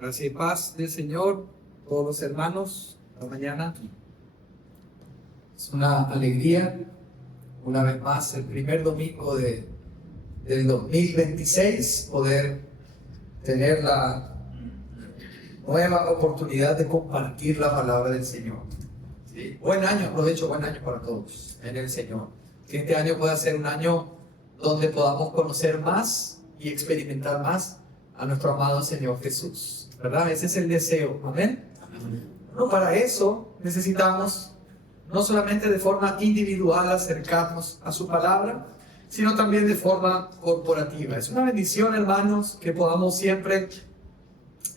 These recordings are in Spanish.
Gracia y paz del Señor, todos los hermanos, esta mañana. Es una alegría, una vez más, el primer domingo del 2026, poder tener la nueva oportunidad de compartir la palabra del Señor. ¿Sí? Buen año, aprovecho, buen año para todos en el Señor. Que este año pueda ser un año donde podamos conocer más y experimentar más a nuestro amado Señor Jesús, ¿verdad? Ese es el deseo, ¿amén? Bueno, para eso necesitamos no solamente de forma individual acercarnos a su palabra, sino también de forma corporativa. Es una bendición, hermanos, que podamos siempre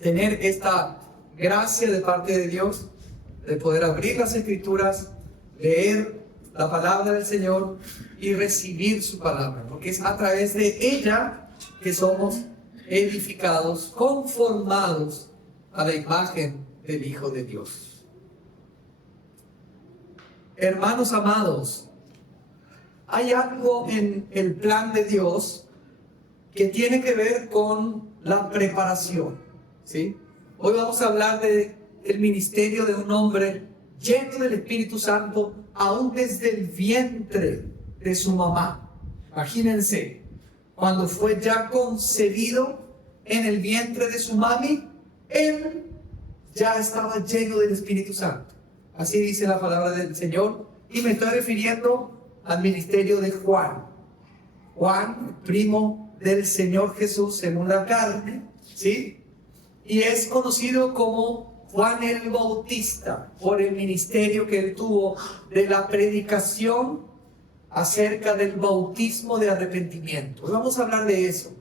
tener esta gracia de parte de Dios, de poder abrir las Escrituras, leer la palabra del Señor y recibir su palabra, porque es a través de ella que somos edificados, conformados a la imagen del Hijo de Dios. Hermanos amados, hay algo en el plan de Dios que tiene que ver con la preparación, ¿sí? Hoy vamos a hablar del ministerio de un hombre lleno del Espíritu Santo, aún desde el vientre de su mamá. Imagínense, cuando fue ya concebido en el vientre de su mami, él ya estaba lleno del Espíritu Santo. Así dice la palabra del Señor, y me estoy refiriendo al ministerio de Juan. Juan, primo del Señor Jesús según la carne, ¿sí? Y es conocido como Juan el Bautista por el ministerio que él tuvo de la predicación acerca del bautismo de arrepentimiento. Hoy vamos a hablar de eso.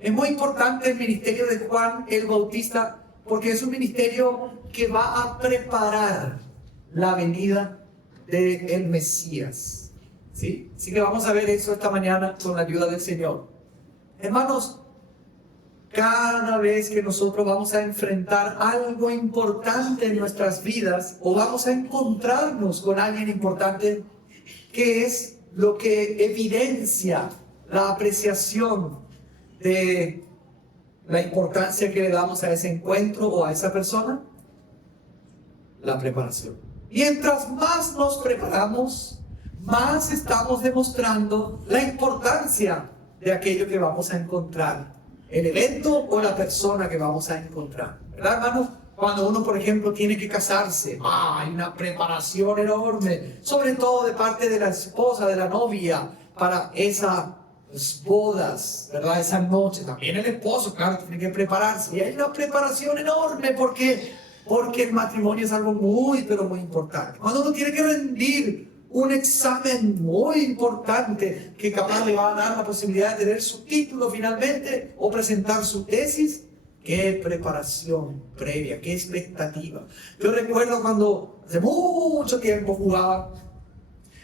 Es muy importante el ministerio de Juan el Bautista porque es un ministerio que va a preparar la venida del Mesías, ¿sí? Así que vamos a ver eso esta mañana con la ayuda del Señor. Hermanos, cada vez que nosotros vamos a enfrentar algo importante en nuestras vidas o vamos a encontrarnos con alguien importante, ¿qué es lo que evidencia la apreciación de la importancia que le damos a ese encuentro o a esa persona? La preparación. Mientras más nos preparamos, más estamos demostrando la importancia de aquello que vamos a encontrar, el evento o la persona que vamos a encontrar, ¿verdad, hermanos? Cuando uno, por ejemplo, tiene que casarse, hay una preparación enorme, sobre todo de parte de la esposa, de la novia, para esas bodas, ¿verdad? Esa noche. También el esposo, claro, tiene que prepararse. Y hay una preparación enorme porque el matrimonio es algo muy, pero muy importante. Cuando uno tiene que rendir un examen muy importante que capaz le va a dar la posibilidad de tener su título finalmente o presentar su tesis, qué preparación previa, qué expectativa. Yo recuerdo cuando hace mucho tiempo jugaba,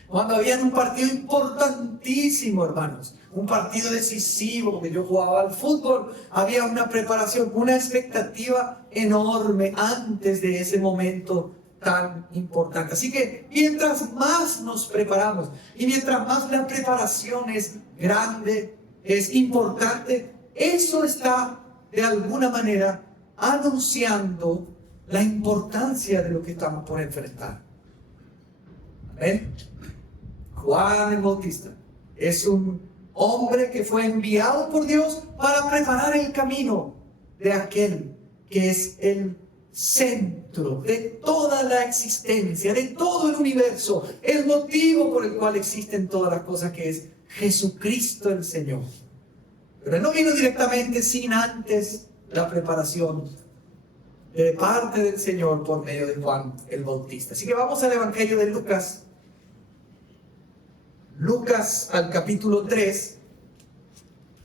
cuando había un partido importantísimo, hermanos, un partido decisivo, porque yo jugaba al fútbol, había una preparación, una expectativa enorme antes de ese momento tan importante. Así que mientras más nos preparamos y mientras más la preparación es grande, es importante, eso está de alguna manera anunciando la importancia de lo que estamos por enfrentar. ¿Amén? Juan el Bautista es un hombre que fue enviado por Dios para preparar el camino de aquel que es el centro de toda la existencia, de todo el universo, el motivo por el cual existen todas las cosas, que es Jesucristo el Señor. Pero no vino directamente sin antes la preparación de parte del Señor por medio de Juan el Bautista. Así que vamos al Evangelio de Lucas. Lucas al capítulo 3.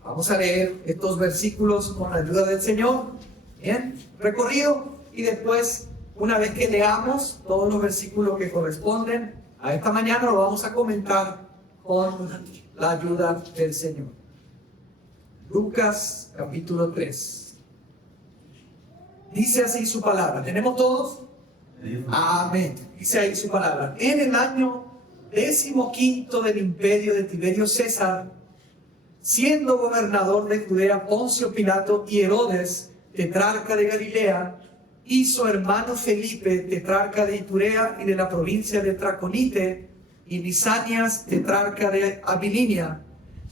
Vamos a leer estos versículos con la ayuda del Señor. Bien, recorrido. Y después, una vez que leamos todos los versículos que corresponden a esta mañana, lo vamos a comentar con la ayuda del Señor. Lucas capítulo 3. Dice así su palabra. ¿Tenemos todos? Amén. Dice ahí su palabra. En el año 15 del imperio de Tiberio César, siendo gobernador de Judea Poncio Pilato y Herodes, tetrarca de Galilea, y su hermano Felipe, tetrarca de Iturea y de la provincia de Traconite, y Lisanias, tetrarca de Abilinia,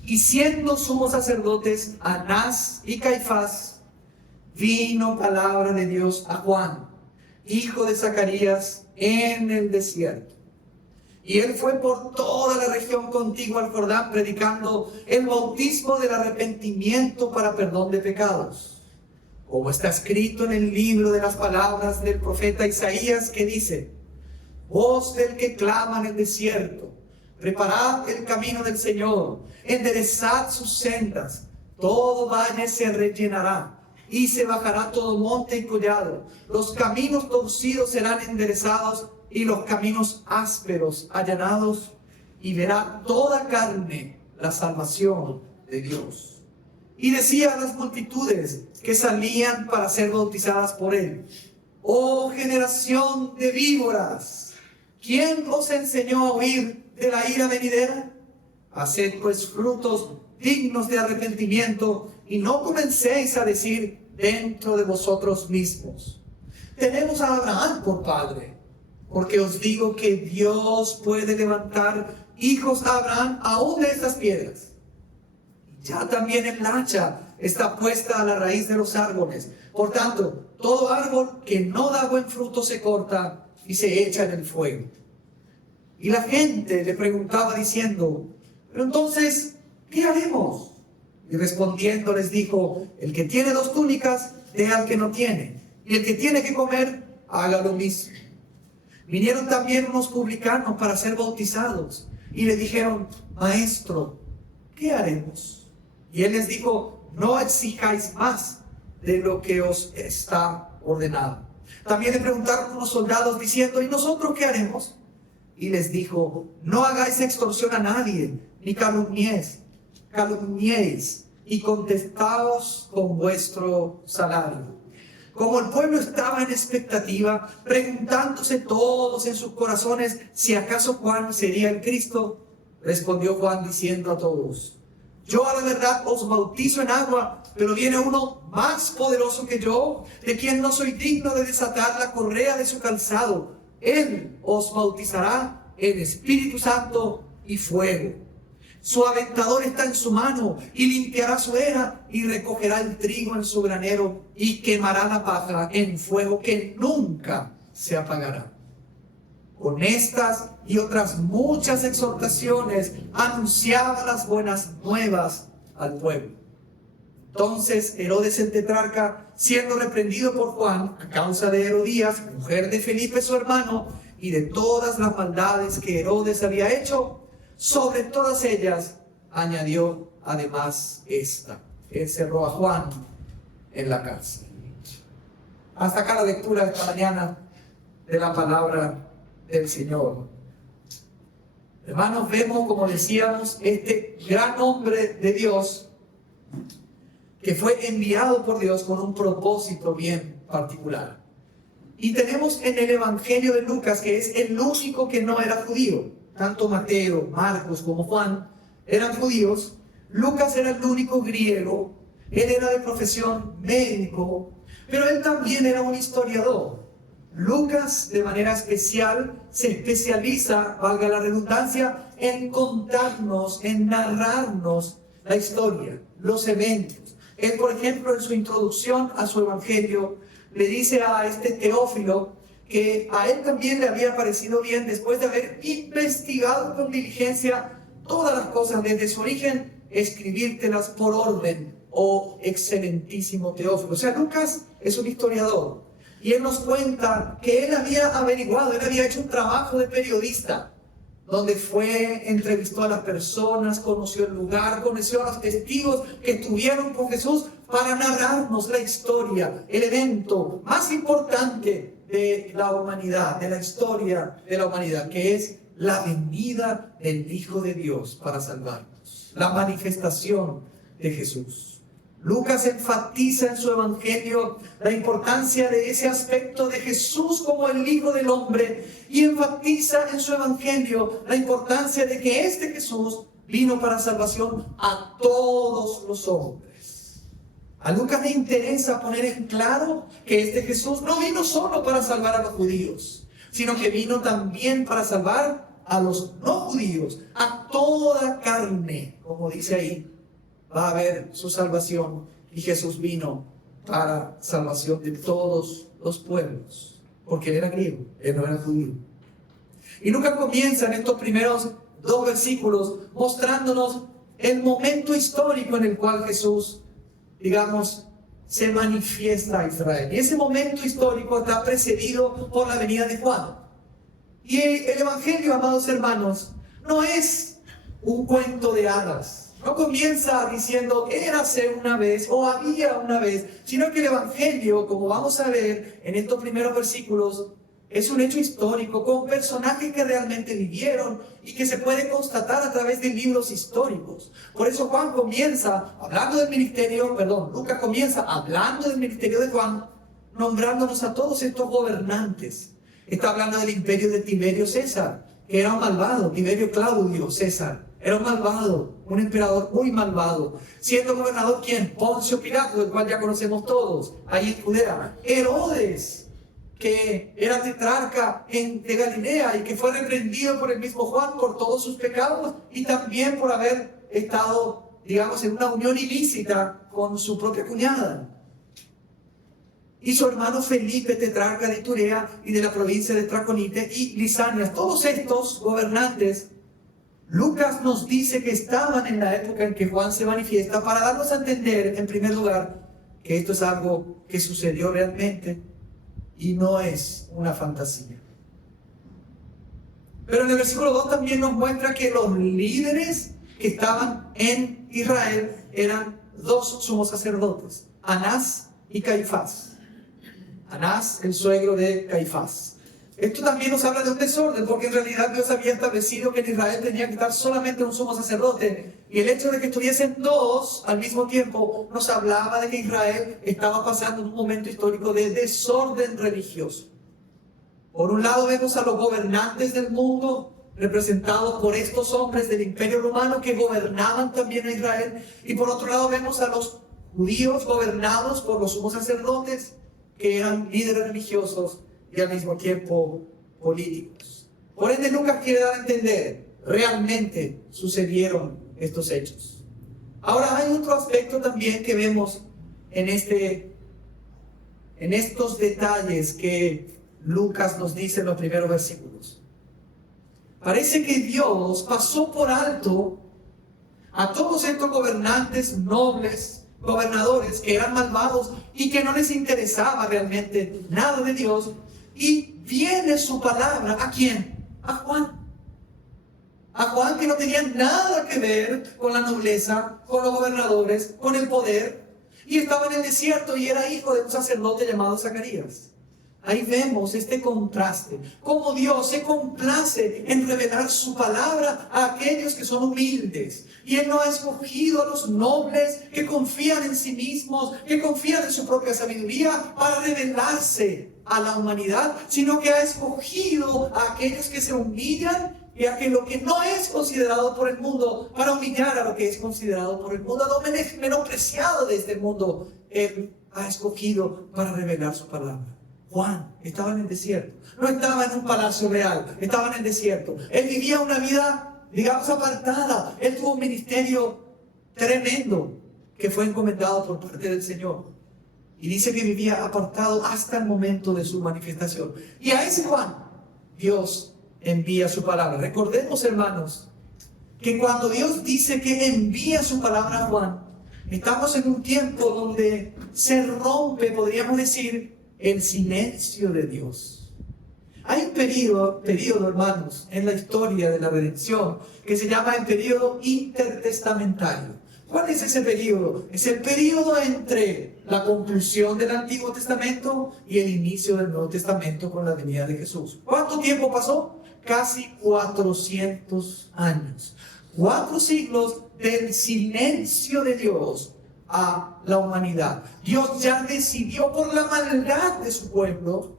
y siendo sumos sacerdotes Anás y Caifás, vino palabra de Dios a Juan, hijo de Zacarías, en el desierto. Y él fue por toda la región contigua al Jordán, predicando el bautismo del arrepentimiento para perdón de pecados, como está escrito en el libro de las palabras del profeta Isaías, que dice: voz del que clama en el desierto, preparad el camino del Señor, enderezad sus sendas, todo valle se rellenará, y se bajará todo monte y collado, los caminos torcidos serán enderezados, y los caminos ásperos allanados, y verá toda carne la salvación de Dios. Y decía a las multitudes que salían para ser bautizadas por él: oh generación de víboras, ¿quién os enseñó a huir de la ira venidera? Haced pues frutos dignos de arrepentimiento, y no comencéis a decir dentro de vosotros mismos: tenemos a Abraham por padre. Porque os digo que Dios puede levantar hijos a Abraham aún de estas piedras. Ya también el hacha está puesta a la raíz de los árboles. Por tanto, todo árbol que no da buen fruto se corta y se echa en el fuego. Y la gente le preguntaba diciendo: pero entonces, ¿qué haremos? Y respondiendo les dijo: el que tiene 2 túnicas, dé al que no tiene. Y el que tiene que comer, haga lo mismo. Vinieron también unos publicanos para ser bautizados y le dijeron: maestro, ¿qué haremos? Y él les dijo: no exijáis más de lo que os está ordenado. También le preguntaron unos soldados diciendo: ¿y nosotros qué haremos? Y les dijo: no hagáis extorsión a nadie, ni calumniéis, y contestaos con vuestro salario. Como el pueblo estaba en expectativa, preguntándose todos en sus corazones si acaso Juan sería el Cristo, respondió Juan diciendo a todos: yo a la verdad os bautizo en agua, pero viene uno más poderoso que yo, de quien no soy digno de desatar la correa de su calzado. Él os bautizará en Espíritu Santo y fuego. Su aventador está en su mano, y limpiará su era, y recogerá el trigo en su granero, y quemará la paja en fuego que nunca se apagará. Con estas y otras muchas exhortaciones anunciaba las buenas nuevas al pueblo. Entonces Herodes el tetrarca, siendo reprendido por Juan a causa de Herodías, mujer de Felipe su hermano, y de todas las maldades que Herodes había hecho, sobre todas ellas añadió además esta: encerró a Juan en la cárcel. Hasta acá la lectura de esta mañana de la palabra del Señor. Hermanos, vemos, como decíamos, este gran hombre de Dios que fue enviado por Dios con un propósito bien particular. Y tenemos en el Evangelio de Lucas, que es el único que no era judío. Tanto Mateo, Marcos como Juan eran judíos. Lucas era el único griego. Él era de profesión médico, pero él también era un historiador. Lucas, de manera especial, se especializa, valga la redundancia, en contarnos, en narrarnos la historia, los eventos. Él, por ejemplo, en su introducción a su evangelio, le dice a este Teófilo que a él también le había parecido bien, después de haber investigado con diligencia todas las cosas desde su origen, escribírtelas por orden, oh excelentísimo Teófilo. O sea, Lucas es un historiador, y él nos cuenta que él había averiguado, él había hecho un trabajo de periodista, donde fue, entrevistó a las personas, conoció el lugar, conoció a los testigos que estuvieron con Jesús para narrarnos la historia, el evento más importante de la humanidad, de la historia de la humanidad, que es la venida del Hijo de Dios para salvarnos, la manifestación de Jesús. Lucas enfatiza en su evangelio la importancia de ese aspecto de Jesús como el Hijo del Hombre, y enfatiza en su evangelio la importancia de que este Jesús vino para salvación a todos los hombres. A Lucas le interesa poner en claro que este Jesús no vino solo para salvar a los judíos, sino que vino también para salvar a los no judíos, a toda carne. Como dice ahí, va a haber su salvación, y Jesús vino para salvación de todos los pueblos, porque él era griego, él no era judío. Y Lucas comienza en estos primeros 2 versículos mostrándonos el momento histórico en el cual Jesús, digamos, se manifiesta a Israel. Y ese momento histórico está precedido por la venida de Juan. Y el Evangelio, amados hermanos, no es un cuento de hadas. No comienza diciendo érase una vez o había una vez, sino que el Evangelio, como vamos a ver en estos primeros versículos, es un hecho histórico con personajes que realmente vivieron y que se puede constatar a través de libros históricos. Por eso Juan comienza hablando del ministerio, Lucas comienza hablando del ministerio de Juan, nombrándonos a todos estos gobernantes. Está hablando del imperio de Tiberio César, que era un malvado. Tiberio Claudio César era un malvado, un emperador muy malvado. Siendo gobernador, ¿quién? Poncio Pilato, del cual ya conocemos todos, ahí en Judea. Herodes, que era tetrarca de Galilea y que fue reprendido por el mismo Juan por todos sus pecados y también por haber estado, digamos, en una unión ilícita con su propia cuñada. Y su hermano Felipe, tetrarca de Iturea y de la provincia de Traconite y Lisania. Todos estos gobernantes, Lucas nos dice que estaban en la época en que Juan se manifiesta para darnos a entender, en primer lugar, que esto es algo que sucedió realmente y no es una fantasía. Pero en el versículo 2 también nos muestra que los líderes que estaban en Israel eran 2 sumos sacerdotes, Anás y Caifás. Anás, el suegro de Caifás. Esto también nos habla de un desorden, porque en realidad Dios había establecido que en Israel tenía que estar solamente un sumo sacerdote, y el hecho de que estuviesen 2 al mismo tiempo nos hablaba de que Israel estaba pasando un momento histórico de desorden religioso. Por un lado vemos a los gobernantes del mundo, representados por estos hombres del Imperio Romano que gobernaban también a Israel, y por otro lado vemos a los judíos gobernados por los sumos sacerdotes, que eran líderes religiosos y al mismo tiempo políticos. Por ende, Lucas quiere dar a entender, realmente sucedieron estos hechos. Ahora, hay otro aspecto también que vemos en estos detalles que Lucas nos dice en los primeros versículos. Parece que Dios pasó por alto a todos estos gobernantes nobles, gobernadores que eran malvados y que no les interesaba realmente nada de Dios, y viene su palabra, ¿a quién? A Juan. A Juan, que no tenía nada que ver con la nobleza, con los gobernadores, con el poder, y estaba en el desierto y era hijo de un sacerdote llamado Zacarías. Ahí vemos este contraste, cómo Dios se complace en revelar su palabra a aquellos que son humildes. Y Él no ha escogido a los nobles que confían en sí mismos, que confían en su propia sabiduría para revelarse a la humanidad, sino que ha escogido a aquellos que se humillan y a que lo que no es considerado por el mundo, para humillar a lo que es considerado por el mundo, a lo menospreciado de este mundo, Él ha escogido para revelar su palabra. Juan estaba en el desierto, no estaba en un palacio real, estaba en el desierto. Él vivía una vida, digamos, apartada. Él tuvo un ministerio tremendo que fue encomendado por parte del Señor. Y dice que vivía apartado hasta el momento de su manifestación. Y a ese Juan, Dios envía su palabra. Recordemos, hermanos, que cuando Dios dice que envía su palabra a Juan, estamos en un tiempo donde se rompe, podríamos decir, el silencio de Dios. Hay un periodo, hermanos, en la historia de la redención que se llama el periodo intertestamentario. ¿Cuál es ese periodo? Es el periodo entre la conclusión del Antiguo Testamento y el inicio del Nuevo Testamento con la venida de Jesús. ¿Cuánto tiempo pasó? Casi 400 años. 4 siglos del silencio de Dios a la humanidad. Dios ya decidió, por la maldad de su pueblo,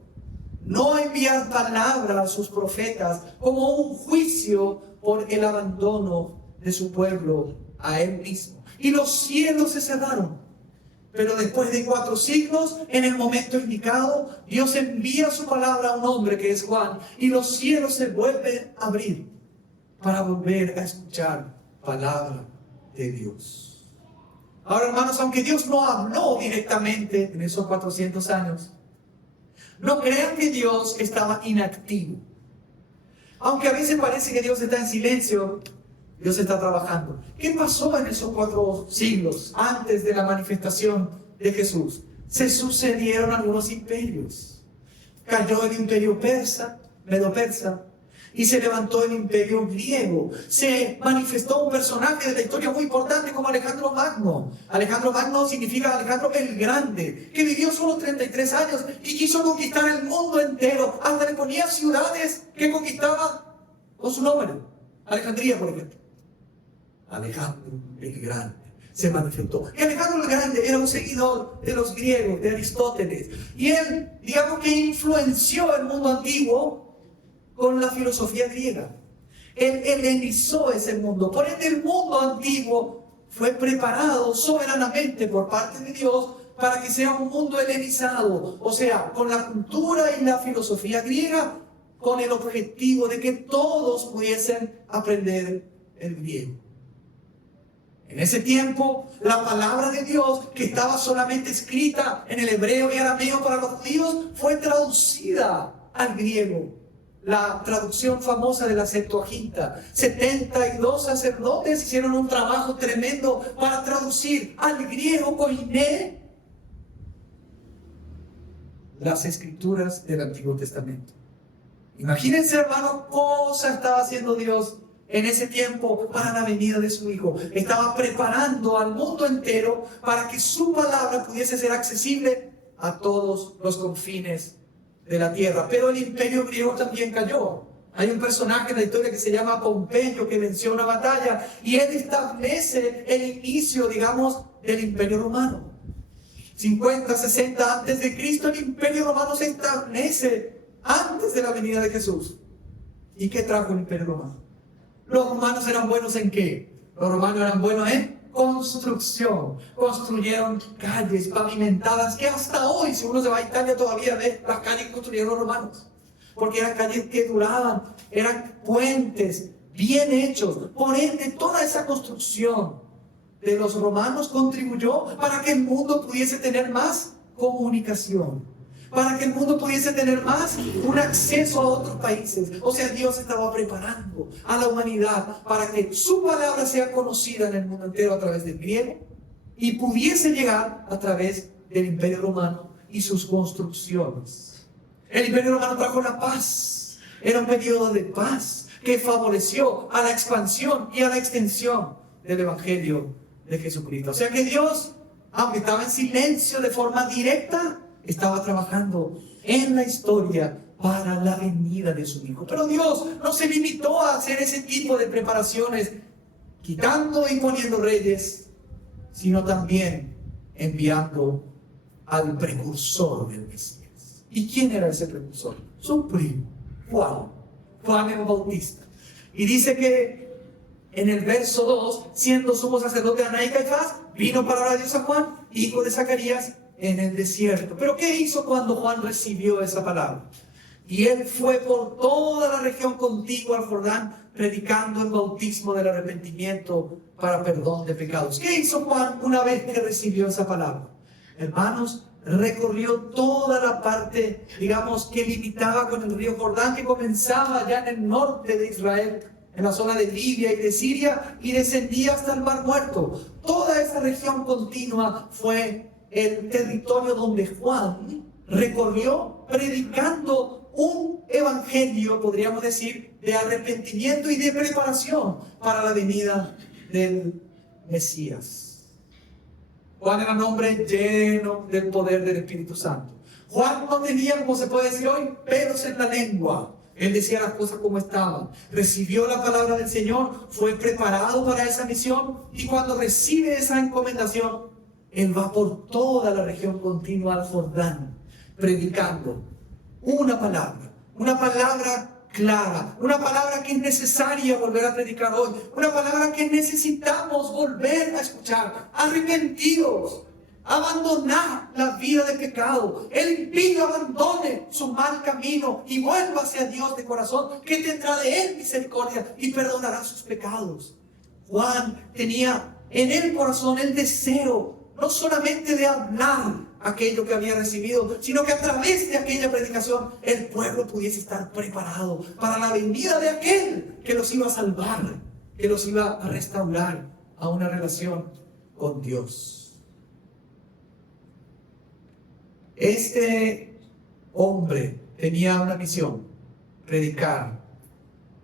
no enviar palabra a sus profetas como un juicio por el abandono de su pueblo a Él mismo. Y los cielos se cerraron. Pero después de 4 siglos, en el momento indicado, Dios envía su palabra a un hombre que es Juan, y los cielos se vuelven a abrir para volver a escuchar palabra de Dios. Ahora, hermanos, aunque Dios no habló directamente en esos 400 años, no crean que Dios estaba inactivo. Aunque a veces parece que Dios está en silencio, Dios está trabajando. ¿Qué pasó en esos 4 siglos antes de la manifestación de Jesús? Se sucedieron algunos imperios. Cayó el imperio persa, medo-persa, y se levantó el imperio griego. Se manifestó un personaje de la historia muy importante como Alejandro Magno. Alejandro Magno significa Alejandro el Grande, que vivió solo 33 años y quiso conquistar el mundo entero. Hasta le ponía ciudades que conquistaba con su nombre. Alejandría, por ejemplo. Alejandro el Grande se manifestó. Y Alejandro el Grande era un seguidor de los griegos, de Aristóteles. Y él, digamos que influenció el mundo antiguo con la filosofía griega. Él helenizó ese mundo. Por ende, el mundo antiguo fue preparado soberanamente por parte de Dios para que sea un mundo helenizado. O sea, con la cultura y la filosofía griega, con el objetivo de que todos pudiesen aprender el griego. En ese tiempo, la palabra de Dios, que estaba solamente escrita en el hebreo y arameo para los judíos, fue traducida al griego. La traducción famosa de la Septuaginta. 72 sacerdotes hicieron un trabajo tremendo para traducir al griego koiné las escrituras del Antiguo Testamento. Imagínense, hermano, cosa estaba haciendo Dios en ese tiempo para la venida de su Hijo. Estaba preparando al mundo entero para que su palabra pudiese ser accesible a todos los confines de la tierra. Pero el imperio griego también cayó. Hay un personaje en la historia que se llama Pompeyo, que venció una batalla, y él establece el inicio, digamos, del imperio romano. 50, 60 antes de Cristo, el imperio romano se establece antes de la venida de Jesús. ¿Y qué trajo el imperio romano? ¿Los romanos eran buenos en qué? Los romanos eran buenos en construcción. Construyeron calles pavimentadas que hasta hoy, si uno se va a Italia, todavía ve las calles que construyeron los romanos. Porque eran calles que duraban, eran puentes bien hechos. Por ende, toda esa construcción de los romanos contribuyó para que el mundo pudiese tener más comunicación, para que el mundo pudiese tener más un acceso a otros países. O sea, Dios estaba preparando a la humanidad para que su palabra sea conocida en el mundo entero a través del griego y pudiese llegar a través del Imperio Romano y sus construcciones. El Imperio Romano trajo la paz. Era un periodo de paz que favoreció a la expansión y a la extensión del Evangelio de Jesucristo. O sea que Dios, aunque estaba en silencio de forma directa, estaba trabajando en la historia para la venida de su Hijo. Pero Dios no se limitó a hacer ese tipo de preparaciones, quitando y poniendo reyes, sino también enviando al precursor del Mesías. ¿Y quién era ese precursor? Su primo, Juan el Bautista. Y dice que en el verso 2, siendo sumo sacerdote de Anás y Caifás, vino palabra de Dios a Juan, hijo de Zacarías, en el desierto. Pero ¿qué hizo cuando Juan recibió esa palabra? Y él fue por toda la región contigua al Jordán, predicando el bautismo del arrepentimiento para perdón de pecados. ¿Qué hizo Juan una vez que recibió esa palabra? Hermanos, recorrió toda la parte, digamos, que limitaba con el río Jordán, que comenzaba allá en el norte de Israel, en la zona de Libia y de Siria, y descendía hasta el Mar Muerto. Toda esa región continua fue el territorio donde Juan recorrió predicando un evangelio, podríamos decir, de arrepentimiento y de preparación para la venida del Mesías. Juan era un hombre lleno del poder del Espíritu Santo. Juan no tenía, como se puede decir hoy, pelos en la lengua. Él decía las cosas como estaban. Recibió la palabra del Señor, fue preparado para esa misión, y cuando recibe esa encomendación, él va por toda la región continua al Jordán, predicando una palabra clara, una palabra que es necesaria volver a predicar hoy, una palabra que necesitamos volver a escuchar. Arrepentidos, abandonar la vida de pecado. Él impide abandone su mal camino y vuelva hacia Dios de corazón, que tendrá de él misericordia y perdonará sus pecados. Juan tenía en el corazón el deseo no solamente de hablar aquello que había recibido, sino que a través de aquella predicación el pueblo pudiese estar preparado para la venida de aquel que los iba a salvar, que los iba a restaurar a una relación con Dios. Este hombre tenía una misión: predicar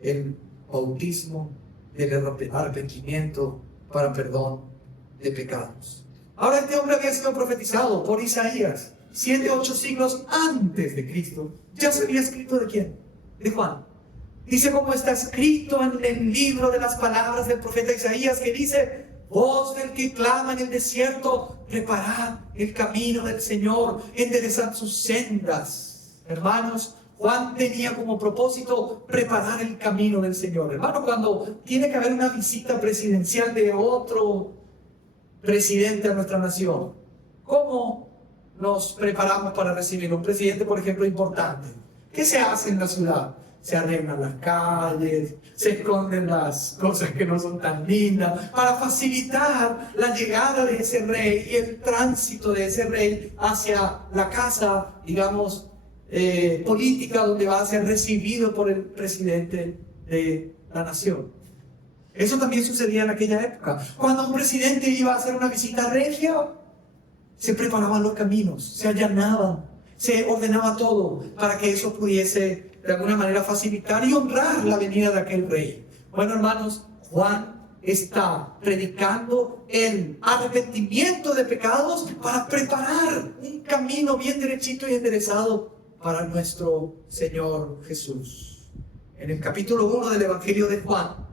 el bautismo del arrepentimiento para perdón de pecados. Ahora, este hombre había sido profetizado por Isaías 7 u 8 siglos antes de Cristo. ¿Ya se había escrito de quién? De Juan. Dice como está escrito en el libro de las palabras del profeta Isaías, que dice: voz del que clama en el desierto, preparad el camino del Señor, enderezad sus sendas. Hermanos, Juan tenía como propósito preparar el camino del Señor. Hermano, cuando tiene que haber una visita presidencial de otro presidente a nuestra nación, ¿cómo nos preparamos para recibir un presidente, por ejemplo, importante? ¿Qué se hace en la ciudad? Se arreglan las calles, se esconden las cosas que no son tan lindas, para facilitar la llegada de ese rey y el tránsito de ese rey hacia la casa, digamos, política, donde va a ser recibido por el presidente de la nación. Eso también sucedía en aquella época. Cuando un presidente iba a hacer una visita regia, se preparaban los caminos, se allanaban, se ordenaba todo para que eso pudiese de alguna manera facilitar y honrar la venida de aquel rey. Bueno, hermanos, Juan está predicando el arrepentimiento de pecados para preparar un camino bien derechito y enderezado para nuestro Señor Jesús. En el capítulo 1 del Evangelio de Juan,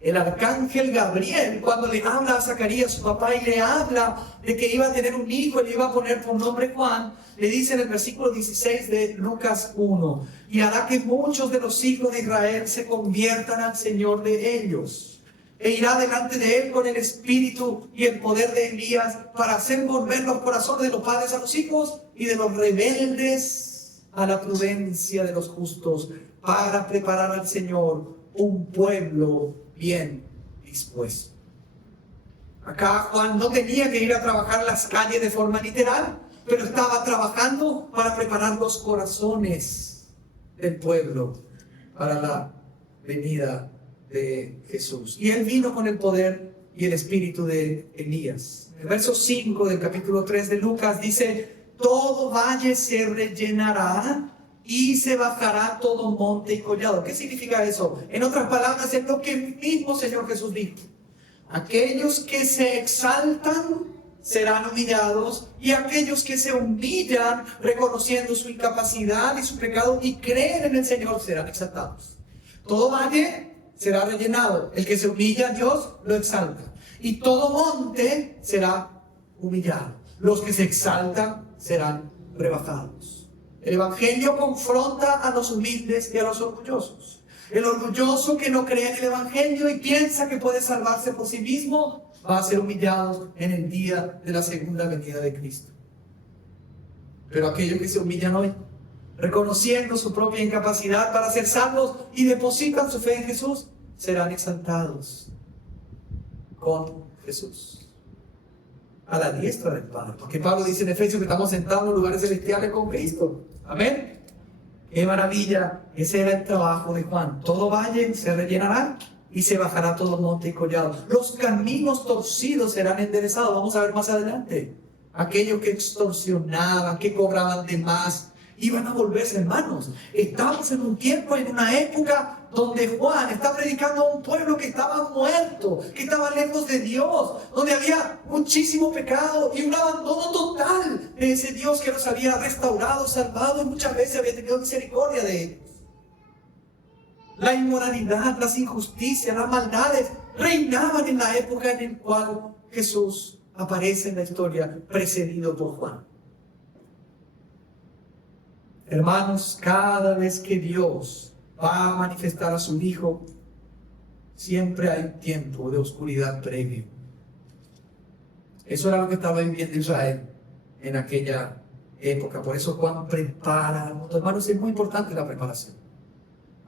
el arcángel Gabriel, cuando le habla a Zacarías, su papá, y le habla de que iba a tener un hijo y le iba a poner por nombre Juan, le dice en el versículo 16 de Lucas 1: y hará que muchos de los hijos de Israel se conviertan al Señor de ellos, e irá delante de él con el espíritu y el poder de Elías, para hacer volver los corazones de los padres a los hijos y de los rebeldes a la prudencia de los justos, para preparar al Señor un pueblo bien dispuesto. Acá Juan no tenía que ir a trabajar las calles de forma literal, pero estaba trabajando para preparar los corazones del pueblo para la venida de Jesús. Y él vino con el poder y el espíritu de Elías. El verso 5 del capítulo 3 de Lucas dice: todo valle se rellenará y se bajará todo monte y collado. ¿Qué significa eso? En otras palabras, es lo que el mismo Señor Jesús dijo: aquellos que se exaltan serán humillados, y aquellos que se humillan reconociendo su incapacidad y su pecado y creen en el Señor serán exaltados. Todo valle será rellenado. El que se humilla a Dios lo exalta, y todo monte será humillado. Los que se exaltan serán rebajados. El Evangelio confronta a los humildes y a los orgullosos. El orgulloso que no cree en el Evangelio y piensa que puede salvarse por sí mismo, va a ser humillado en el día de la segunda venida de Cristo. Pero aquellos que se humillan hoy, reconociendo su propia incapacidad para ser salvos y depositan su fe en Jesús, serán exaltados con Jesús a la diestra del Padre. Porque Pablo dice en Efesios que estamos sentados en lugares celestiales con Cristo. Amén. ¡Qué maravilla! Ese era el trabajo de Juan. Todo valle se rellenará y se bajará todo monte y collado. Los caminos torcidos serán enderezados. Vamos a ver más adelante. Aquellos que extorsionaban, que cobraban de más, iban a volverse hermanos. Estamos en un tiempo, en una época donde Juan está predicando a un pueblo que estaba muerto, que estaba lejos de Dios, donde había muchísimo pecado y un abandono total de ese Dios que los había restaurado, salvado, y muchas veces había tenido misericordia de ellos. La inmoralidad, las injusticias, las maldades reinaban en la época en la cual Jesús aparece en la historia, precedido por Juan. Hermanos, cada vez que Dios va a manifestar a su Hijo, siempre hay tiempo de oscuridad previo. Eso era lo que estaba viviendo Israel en aquella época. Por eso Juan prepara. Hermanos, es muy importante la preparación.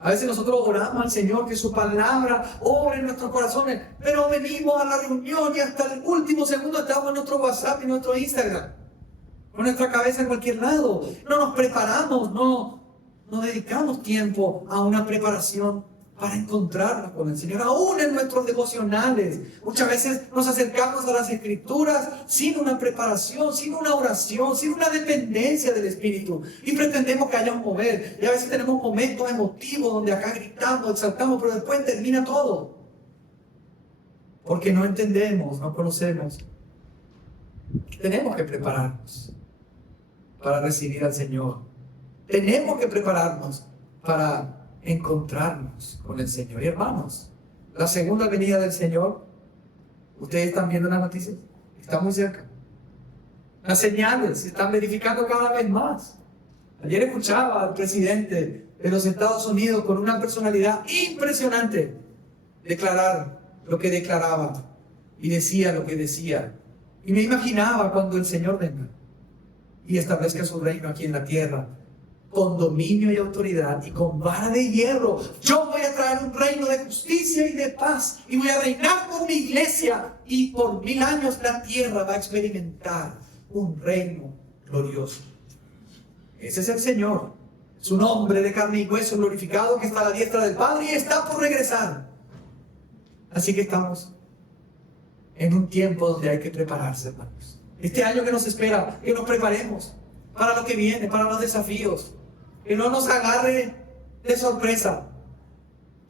A veces nosotros oramos al Señor que su palabra obre en nuestros corazones, pero venimos a la reunión y hasta el último segundo estamos en nuestro WhatsApp y nuestro Instagram, con nuestra cabeza en cualquier lado. No nos preparamos, no dedicamos tiempo a una preparación para encontrarnos con el Señor, aún en nuestros devocionales. Muchas veces nos acercamos a las Escrituras sin una preparación, sin una oración, sin una dependencia del Espíritu, y pretendemos que haya un mover. Y a veces tenemos momentos emotivos donde acá gritamos, exaltamos, pero después termina todo, porque no entendemos, no conocemos. Tenemos que prepararnos para recibir al Señor. Tenemos que prepararnos para encontrarnos con el Señor. Y hermanos, la segunda venida del Señor, ustedes están viendo las noticias, está muy cerca. Las señales se están verificando cada vez más. Ayer escuchaba al presidente de los Estados Unidos, con una personalidad impresionante, declarar lo que declaraba y decía lo que decía. Y me imaginaba cuando el Señor venga y establezca su reino aquí en la tierra, con dominio y autoridad y con vara de hierro. Yo voy a traer un reino de justicia y de paz, y voy a reinar con mi iglesia, y por 1000 años la tierra va a experimentar un reino glorioso. Ese es el Señor. Es un hombre de carne y hueso glorificado que está a la diestra del Padre y está por regresar. Así que estamos en un tiempo donde hay que prepararse, hermanos. Este año que nos espera, que nos preparemos para lo que viene, para los desafíos. Que no nos agarre de sorpresa.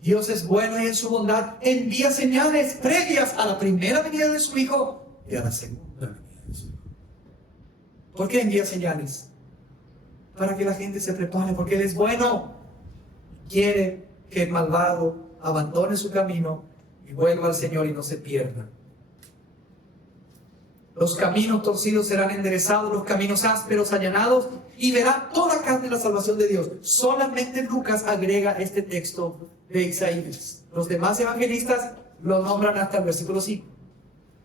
Dios es bueno y en su bondad envía señales previas a la primera venida de su Hijo y a la segunda venida de su Hijo. ¿Por qué envía señales? Para que la gente se prepare, porque Él es bueno. Quiere que el malvado abandone su camino y vuelva al Señor y no se pierda. Los caminos torcidos serán enderezados, los caminos ásperos allanados, y verá toda carne la salvación de Dios. Solamente Lucas agrega este texto de Isaías. Los demás evangelistas lo nombran hasta el versículo 5.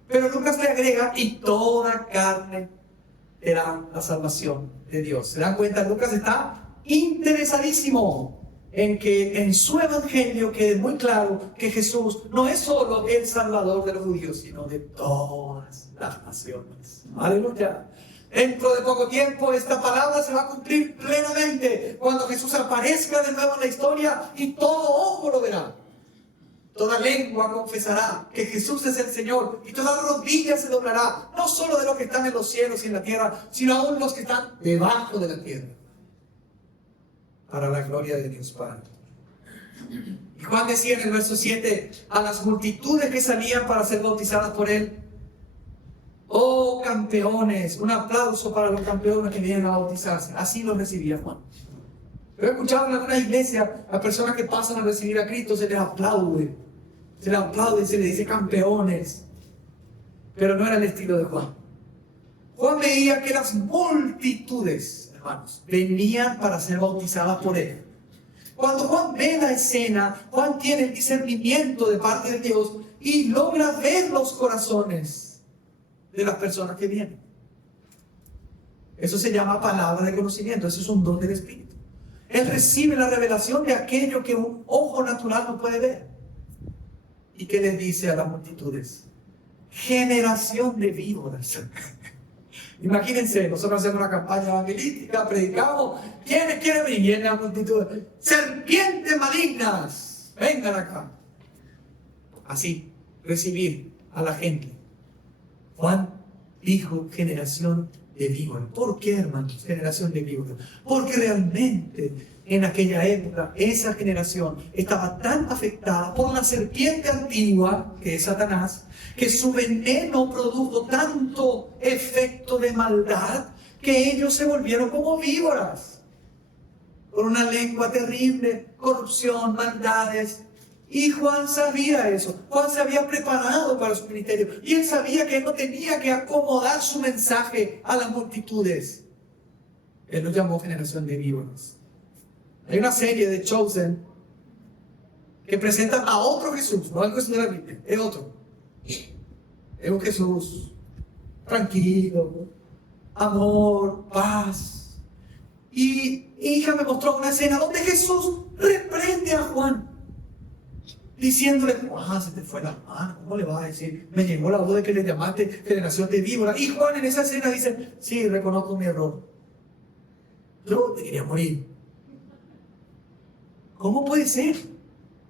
Pero Lucas le agrega, y toda carne verá la salvación de Dios. ¿Se dan cuenta? Lucas está interesadísimo en que en su evangelio quede muy claro que Jesús no es solo el Salvador de los judíos, sino de todas las naciones. Aleluya. Dentro de poco tiempo esta palabra se va a cumplir plenamente cuando Jesús aparezca de nuevo en la historia y todo ojo lo verá. Toda lengua confesará que Jesús es el Señor, y toda rodilla se doblará, no solo de los que están en los cielos y en la tierra, sino aún los que están debajo de la tierra, para la gloria de Dios Padre. Y Juan decía en el verso 7, a las multitudes que salían para ser bautizadas por Él: oh campeones, un aplauso para los campeones que vienen a bautizarse. Así lo recibía Juan. Yo he escuchado en alguna iglesia a personas que pasan a recibir a Cristo, se les aplaude, se les dice campeones. Pero no era el estilo de Juan. Juan veía que las multitudes, hermanos, venían para ser bautizadas por Él. Cuando Juan ve la escena, Juan tiene el discernimiento de parte de Dios y logra ver los corazones de las personas que vienen. Eso se llama palabra de conocimiento. Eso es un don del Espíritu. Él recibe la revelación de aquello que un ojo natural no puede ver. ¿Y qué les dice a las multitudes? Generación de víboras. Imagínense, nosotros hacemos una campaña evangelística, predicamos. ¿Quiénes quieren venir? Vienen las multitudes. Serpientes malignas, vengan acá. Así, recibir a la gente. Juan dijo generación de víboras. ¿Por qué, hermanos? Generación de víboras. Porque realmente en aquella época esa generación estaba tan afectada por la serpiente antigua, que es Satanás, que su veneno produjo tanto efecto de maldad que ellos se volvieron como víboras, con una lengua terrible, corrupción, maldades. Y Juan sabía eso. Juan se había preparado para su ministerio. Y él sabía que él no tenía que acomodar su mensaje a las multitudes. Él lo llamó generación de víboras. Hay una serie de Chosen que presenta a otro Jesús. No el Jesús de la Biblia, es otro. Es un Jesús tranquilo, amor, paz. Y hija me mostró una escena donde Jesús reprende a Juan, diciéndole: Juan, se te fue la mano, ¿cómo le vas a decir? Me llegó la voz de que le llamaste generación de víbora. Y Juan en esa escena dice: sí, reconozco mi error. Yo te quería morir. ¿Cómo puede ser?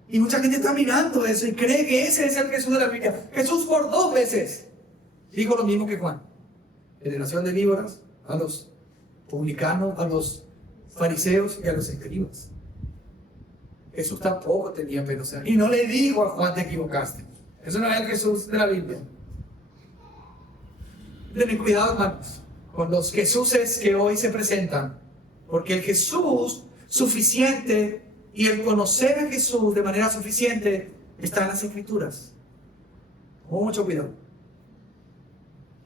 Y mucha gente está mirando eso y cree que ese es el Jesús de la Biblia. Jesús por 2 veces dijo lo mismo que Juan: generación de víboras, a los publicanos, a los fariseos y a los escribas. Jesús tampoco tenía pena. Y no le digo a Juan: te equivocaste. Eso no es el Jesús de la Biblia. Ten cuidado, hermanos, con los Jesuses que hoy se presentan, porque el Jesús suficiente y el conocer a Jesús de manera suficiente está en las Escrituras. Mucho cuidado.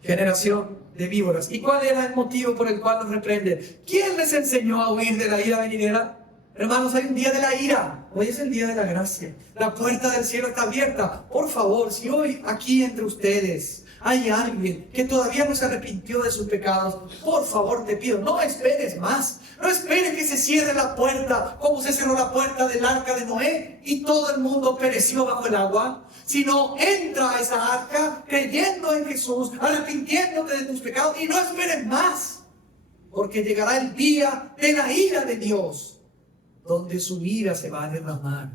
Generación de víboras. ¿Y cuál era el motivo por el cual los reprende? ¿Quién les enseñó a huir de la ira venidera? Hermanos, hay un día de la ira. Hoy es el día de la gracia. La puerta del cielo está abierta. Por favor, si hoy aquí entre ustedes hay alguien que todavía no se arrepintió de sus pecados, por favor te pido, no esperes más. No esperes que se cierre la puerta como se cerró la puerta del arca de Noé y todo el mundo pereció bajo el agua. Sino entra a esa arca creyendo en Jesús, arrepintiéndote de tus pecados, y no esperes más, porque llegará el día de la ira de Dios, donde su ira se va a derramar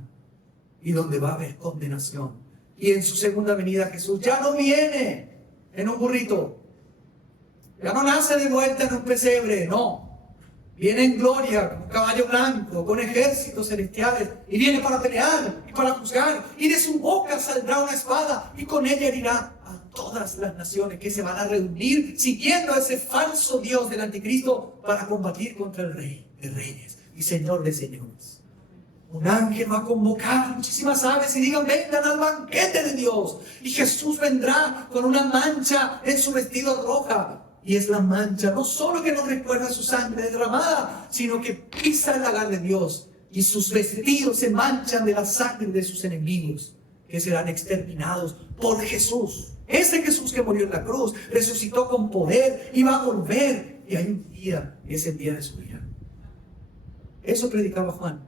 y donde va a haber condenación. Y en su segunda venida Jesús ya no viene en un burrito, ya no nace de vuelta en un pesebre, no. Viene en gloria, con un caballo blanco, con ejércitos celestiales, y viene para pelear y para juzgar, y de su boca saldrá una espada, y con ella herirá a todas las naciones que se van a reunir siguiendo a ese falso Dios del anticristo para combatir contra el Rey de Reyes y Señor de Señores. Un ángel va a convocar muchísimas aves y digan: vengan al banquete de Dios. Y Jesús vendrá con una mancha en su vestido roja. Y es la mancha no solo que nos recuerda su sangre derramada, sino que pisa el lagar de Dios. Y sus vestidos se manchan de la sangre de sus enemigos, que serán exterminados por Jesús. Ese Jesús que murió en la cruz, resucitó con poder y va a volver. Y hay un día, es el día de su ira. Eso predicaba Juan.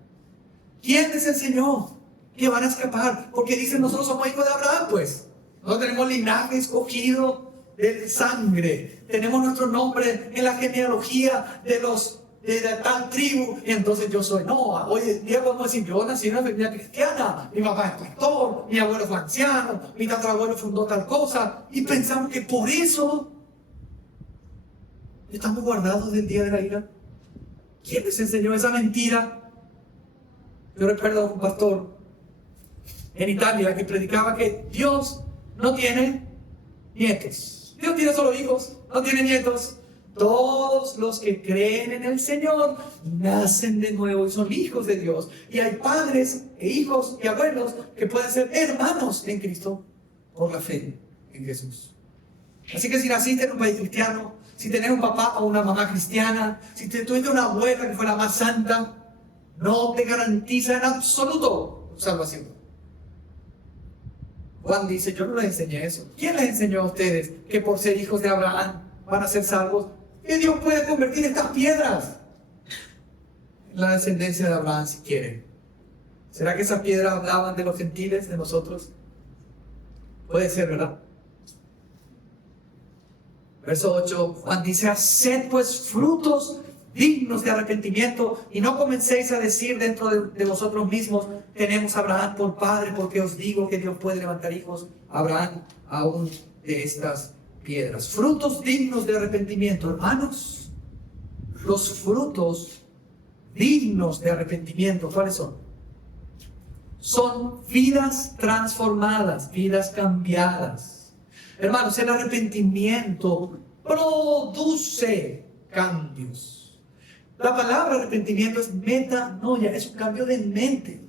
¿Quién les enseñó que van a escapar? Porque dicen: nosotros somos hijos de Abraham, pues. No tenemos linaje escogido de sangre. Tenemos nuestro nombre en la genealogía de tal tribu. Y entonces yo soy. No, hoy en día podemos decir: yo nací en una familia cristiana. Mi papá es pastor, mi abuelo fue anciano, mi tatarabuelo fundó tal cosa. Y pensamos que por eso estamos guardados del día de la ira. ¿Quién les enseñó esa mentira? Yo recuerdo a un pastor en Italia que predicaba que Dios no tiene nietos. Dios tiene solo hijos, no tiene nietos. Todos los que creen en el Señor nacen de nuevo y son hijos de Dios. Y hay padres e hijos y abuelos que pueden ser hermanos en Cristo por la fe en Jesús. Así que si naciste en un país cristiano, si tenés un papá o una mamá cristiana, si tuviste una abuela que fue la más santa, no te garantiza en absoluto salvación. Juan dice: yo no les enseñé eso. ¿Quién les enseñó a ustedes que por ser hijos de Abraham van a ser salvos? Que Dios puede convertir estas piedras en la descendencia de Abraham si quiere. ¿Será que esas piedras hablaban de los gentiles, de nosotros? Puede ser, ¿verdad? Verso 8, Juan dice: haced pues frutos dignos de arrepentimiento, y no comencéis a decir dentro de vosotros mismos: tenemos a Abraham por padre, porque os digo que Dios puede levantar hijos a Abraham aún de estas piedras. Frutos dignos de arrepentimiento, hermanos. Los frutos dignos de arrepentimiento, ¿cuáles son? Son vidas transformadas, vidas cambiadas. Hermanos, el arrepentimiento produce cambios. La palabra arrepentimiento es metanoia, es un cambio de mente.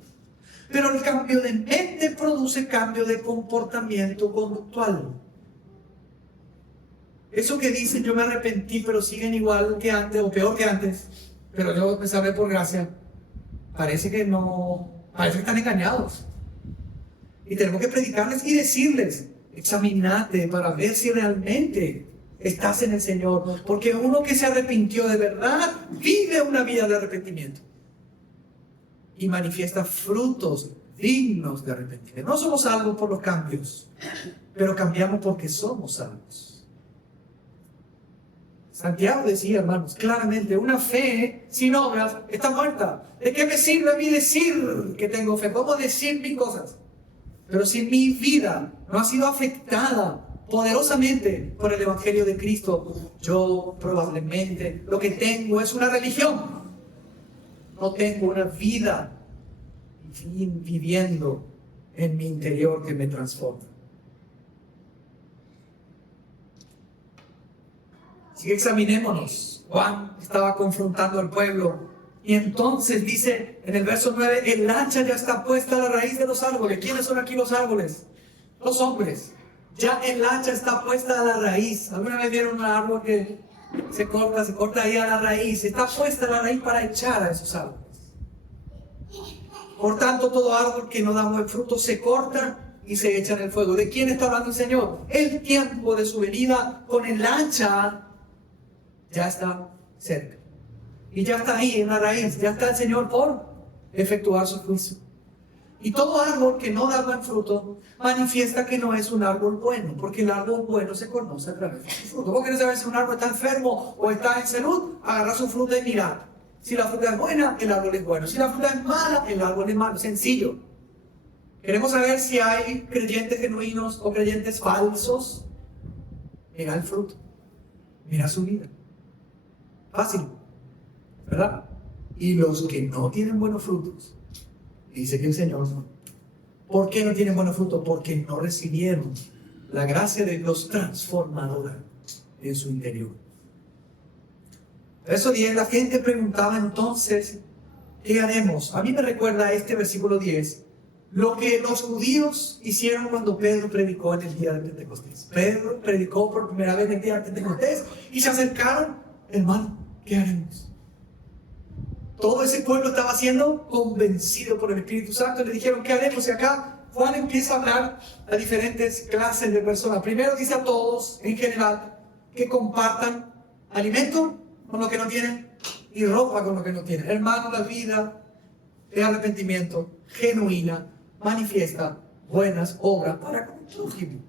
Pero el cambio de mente produce cambio de comportamiento conductual. Eso que dicen: yo me arrepentí, pero siguen igual que antes o peor que antes, pero yo me salvé por gracia, parece que están engañados. Y tenemos que predicarles y decirles: examinate para ver si realmente estás en el Señor. Porque uno que se arrepintió de verdad vive una vida de arrepentimiento y manifiesta frutos dignos de arrepentimiento. No somos salvos por los cambios, pero cambiamos porque somos salvos. Santiago decía, hermanos, claramente, una fe sin obras está muerta. ¿De qué me sirve a mí decir que tengo fe? Puedo decir mil cosas, pero si mi vida no ha sido afectada poderosamente por el Evangelio de Cristo, yo probablemente lo que tengo es una religión. No tengo una vida viviendo en mi interior que me transforma. Así que examinémonos. Juan estaba confrontando al pueblo y entonces dice en el verso 9, el hacha ya está puesta a la raíz de los árboles. ¿Quiénes son aquí los árboles? Los hombres. Ya el hacha está puesta a la raíz. ¿Alguna vez vieron un árbol que se corta ahí a la raíz? Está puesta a la raíz para echar a esos árboles. Por tanto, todo árbol que no da buen fruto se corta y se echa en el fuego. ¿De quién está hablando el Señor? El tiempo de su venida con el hacha ya está cerca. Y ya está ahí en la raíz. Ya está el Señor por efectuar su juicio. Y todo árbol que no da buen fruto manifiesta que no es un árbol bueno, porque el árbol bueno se conoce a través de su fruto. ¿Vos querés saber si un árbol está enfermo o está en salud? Agarra su fruta y mirá. Si la fruta es buena, el árbol es bueno. Si la fruta es mala, el árbol es malo. Sencillo. Queremos saber si hay creyentes genuinos o creyentes falsos. Mira el fruto. Mira su vida. Fácil, ¿verdad? Y los que no tienen buenos frutos, dice que el Señor no. ¿Por qué no tienen buenos frutos? Porque no recibieron la gracia de Dios transformadora en su interior. Verso 10, la gente preguntaba entonces, ¿qué haremos? A mí me recuerda este versículo 10, lo que los judíos hicieron cuando Pedro predicó en el día de Pentecostés. Pedro predicó por primera vez en el día de Pentecostés y se acercaron, hermano, ¿qué haremos? Todo ese pueblo estaba siendo convencido por el Espíritu Santo y le dijeron, ¿qué haremos? Y acá Juan empieza a hablar a diferentes clases de personas. Primero dice a todos, en general, que compartan alimento con lo que no tienen y ropa con lo que no tienen. Hermano, la vida de arrepentimiento genuina manifiesta buenas obras para con el prójimo.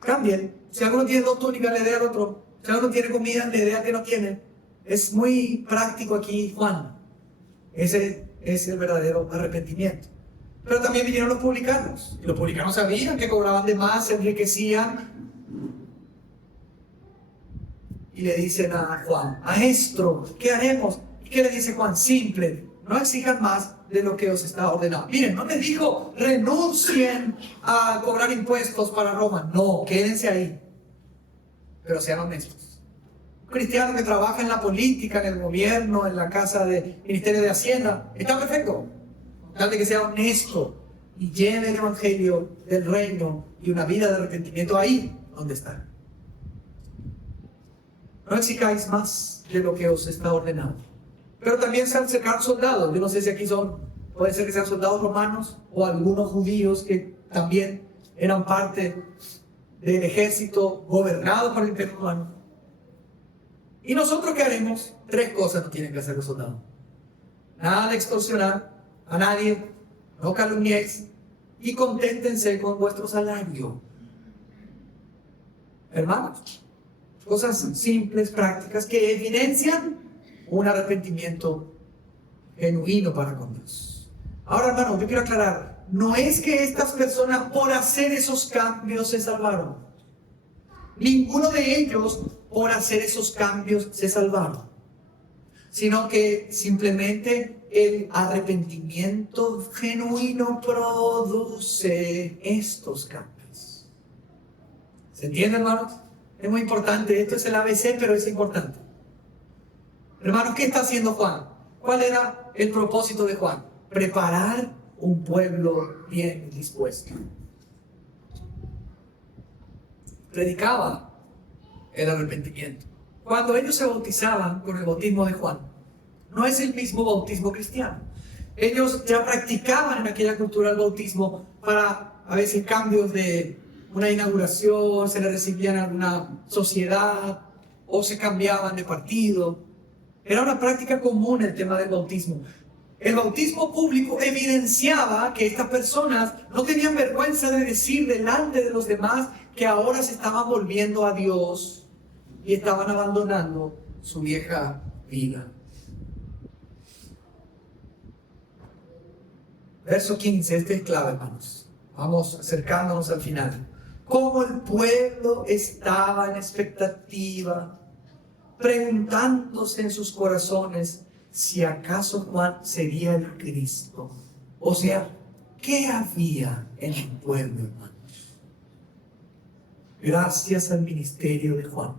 Cambien. Si alguno tiene 2 túnicas, le dé al otro. Si alguno tiene comida, le dé al que no tiene. Es muy práctico aquí, Juan. Ese es el verdadero arrepentimiento. Pero también vinieron los publicanos. Y los publicanos sabían que cobraban de más, se enriquecían. Y le dicen a Juan, maestro, ¿qué haremos? ¿Y qué le dice Juan? Simple, no exijan más de lo que os está ordenado. Miren, no les dijo, renuncien a cobrar impuestos para Roma. No, quédense ahí. Pero sean honestos. Un cristiano que trabaja en la política, en el gobierno, en la casa del Ministerio de Hacienda, está perfecto. Tal de que sea honesto y lleve el evangelio del reino y una vida de arrepentimiento ahí donde está. No exijáis más de lo que os está ordenado. Pero también se acercaron soldados. Yo no sé si aquí puede ser que sean soldados romanos o algunos judíos que también eran parte del ejército gobernado por el Imperio Romano. ¿Y nosotros qué haremos? 3 cosas no tienen que hacer los soldados. Nada de extorsionar a nadie, no calumniéis y conténtense con vuestro salario. Hermanos, cosas simples, prácticas, que evidencian un arrepentimiento genuino para con Dios. Ahora, hermano, yo quiero aclarar, no es que estas personas por hacer esos cambios se salvaron. Ninguno de ellos por hacer esos cambios se salvaron. Sino que simplemente el arrepentimiento genuino produce estos cambios. ¿Se entiende, hermanos? Es muy importante, esto es el ABC, pero es importante. Hermanos, ¿qué está haciendo Juan? ¿Cuál era el propósito de Juan? Preparar un pueblo bien dispuesto. Predicaba el arrepentimiento. Cuando ellos se bautizaban con el bautismo de Juan, no es el mismo bautismo cristiano. Ellos ya practicaban en aquella cultura el bautismo para a veces cambios de una inauguración, se le recibía en alguna sociedad o se cambiaban de partido. Era una práctica común el tema del bautismo. El bautismo público evidenciaba que estas personas no tenían vergüenza de decir delante de los demás que ahora se estaban volviendo a Dios y estaban abandonando su vieja vida. Verso 15, este es clave, hermanos. Vamos acercándonos al final. Como el pueblo estaba en expectativa, preguntándose en sus corazones si acaso Juan sería el Cristo. O sea, ¿qué había en el pueblo, hermanos? Gracias al ministerio de Juan,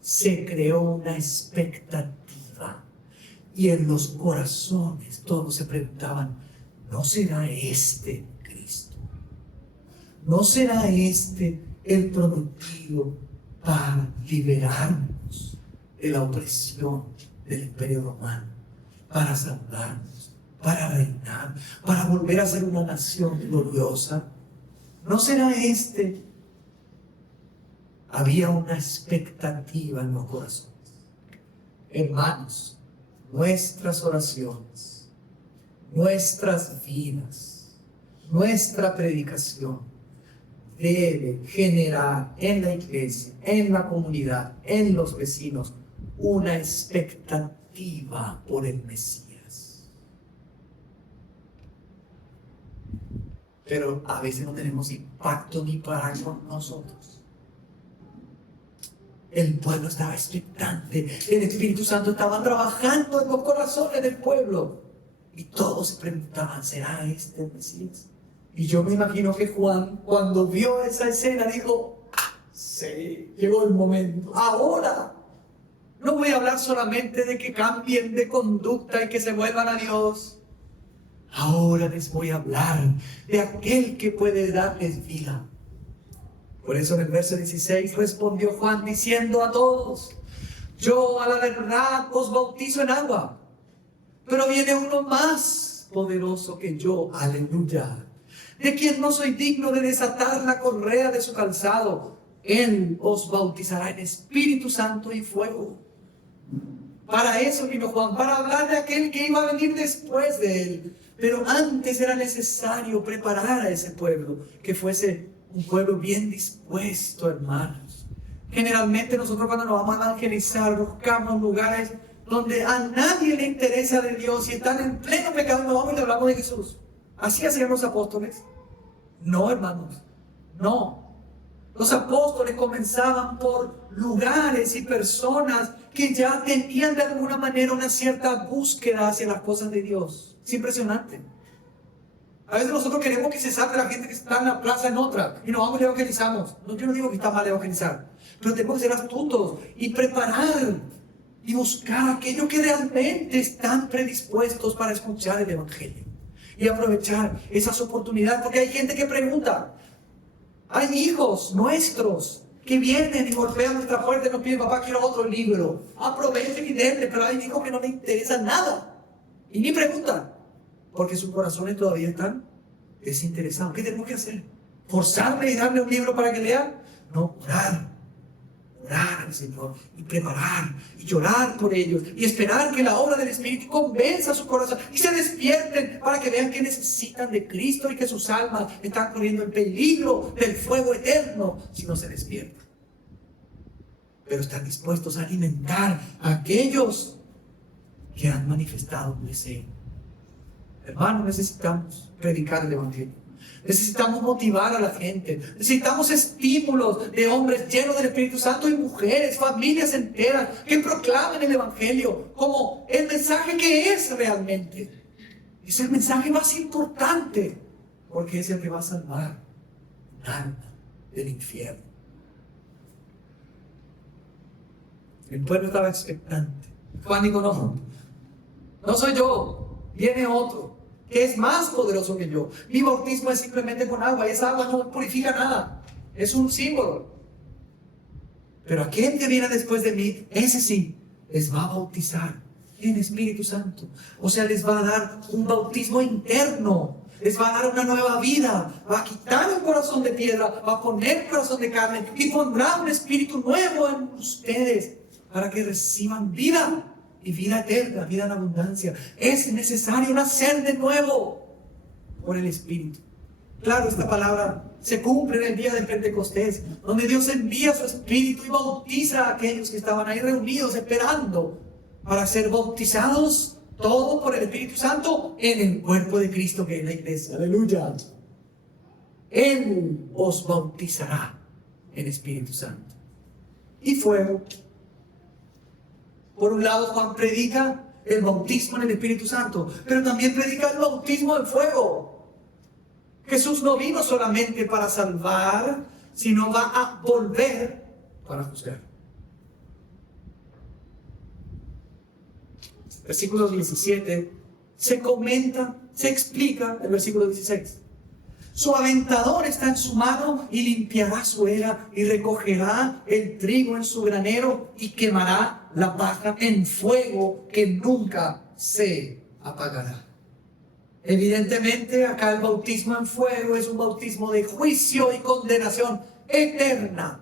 se creó una expectativa. Y en los corazones todos se preguntaban, ¿no será este Cristo? ¿No será este el prometido para liberarnos de la opresión del Imperio Romano, para salvarnos, para reinar, para volver a ser una nación gloriosa? ¿No será este? Había una expectativa en los corazones. Hermanos, nuestras oraciones, nuestras vidas, nuestra predicación debe generar en la iglesia, en la comunidad, en los vecinos, una expectativa por el Mesías. Pero a veces no tenemos impacto ni para con nosotros. El pueblo estaba expectante, el Espíritu Santo estaba trabajando en los corazones del pueblo. Y todos se preguntaban, ¿será este el Mesías? Y yo me imagino que Juan, cuando vio esa escena, dijo, sí, llegó el momento. Ahora, no voy a hablar solamente de que cambien de conducta y que se vuelvan a Dios. Ahora les voy a hablar de aquel que puede darles vida. Por eso en el verso 16 respondió Juan diciendo a todos, yo a la verdad os bautizo en agua, pero viene uno más poderoso que yo, aleluya, de quien no soy digno de desatar la correa de su calzado. Él os bautizará en Espíritu Santo y fuego. Para eso vino Juan, para hablar de aquel que iba a venir después de él. Pero antes era necesario preparar a ese pueblo, que fuese un pueblo bien dispuesto, hermanos. Generalmente nosotros cuando nos vamos a evangelizar buscamos lugares donde a nadie le interesa de Dios y están en pleno pecado, nos vamos y le hablamos de Jesús. ¿Así hacían los apóstoles? No, hermanos, no. Los apóstoles comenzaban por lugares y personas que ya tenían de alguna manera una cierta búsqueda hacia las cosas de Dios. Es impresionante. A veces nosotros queremos que se saque la gente que está en la plaza en otra y nos vamos y evangelizamos. No, yo no digo que está mal evangelizar, pero tenemos que ser astutos y preparar y buscar a aquellos que realmente están predispuestos para escuchar el Evangelio y aprovechar esas oportunidades, porque hay gente que pregunta. Hay hijos nuestros que vienen y golpean nuestra puerta y nos piden, papá, quiero otro libro. Aprovechen y denle, pero hay hijos que no les interesa nada y ni preguntan, porque sus corazones todavía están desinteresados. ¿Qué tenemos que hacer? ¿Forzarle y darle un libro para que lea? No, orar al Señor y preparar y llorar por ellos y esperar que la obra del Espíritu convenza su corazón y se despierten para que vean que necesitan de Cristo y que sus almas están corriendo el peligro del fuego eterno si no se despiertan. Pero están dispuestos a alimentar a aquellos que han manifestado un deseo. Hermanos, necesitamos predicar el Evangelio. Necesitamos motivar a la gente. Necesitamos estímulos de hombres llenos del Espíritu Santo y mujeres, familias enteras que proclamen el Evangelio como el mensaje que es realmente. Es el mensaje más importante porque es el que va a salvar un alma del infierno. El pueblo estaba expectante. Juan dijo, no soy yo, viene otro que es más poderoso que yo. Mi bautismo es simplemente con agua y esa agua no purifica nada, es un símbolo. Pero aquel que viene después de mí, ese sí, les va a bautizar en Espíritu Santo. O sea, les va a dar un bautismo interno Les va a dar una nueva vida. Va a quitar el corazón de piedra, va a poner el corazón de carne y pondrá un espíritu nuevo en ustedes para que reciban vida y vida eterna, vida en abundancia. Es necesario nacer de nuevo por el Espíritu. Claro, esta palabra se cumple en el día del Pentecostés, donde Dios envía su Espíritu y bautiza a aquellos que estaban ahí reunidos esperando para ser bautizados, todo por el Espíritu Santo, en el cuerpo de Cristo, que es la iglesia. Aleluya. Él os bautizará en Espíritu Santo y fuego. Por un lado, Juan predica el bautismo en el Espíritu Santo, pero también predica el bautismo en fuego. Jesús no vino solamente para salvar, sino va a volver para juzgar. Versículo 17 se comenta, se explica el versículo 16. Su aventador está en su mano y limpiará su era y recogerá el trigo en su granero y quemará la paja en fuego que nunca se apagará. Evidentemente, acá el bautismo en fuego es un bautismo de juicio y condenación eterna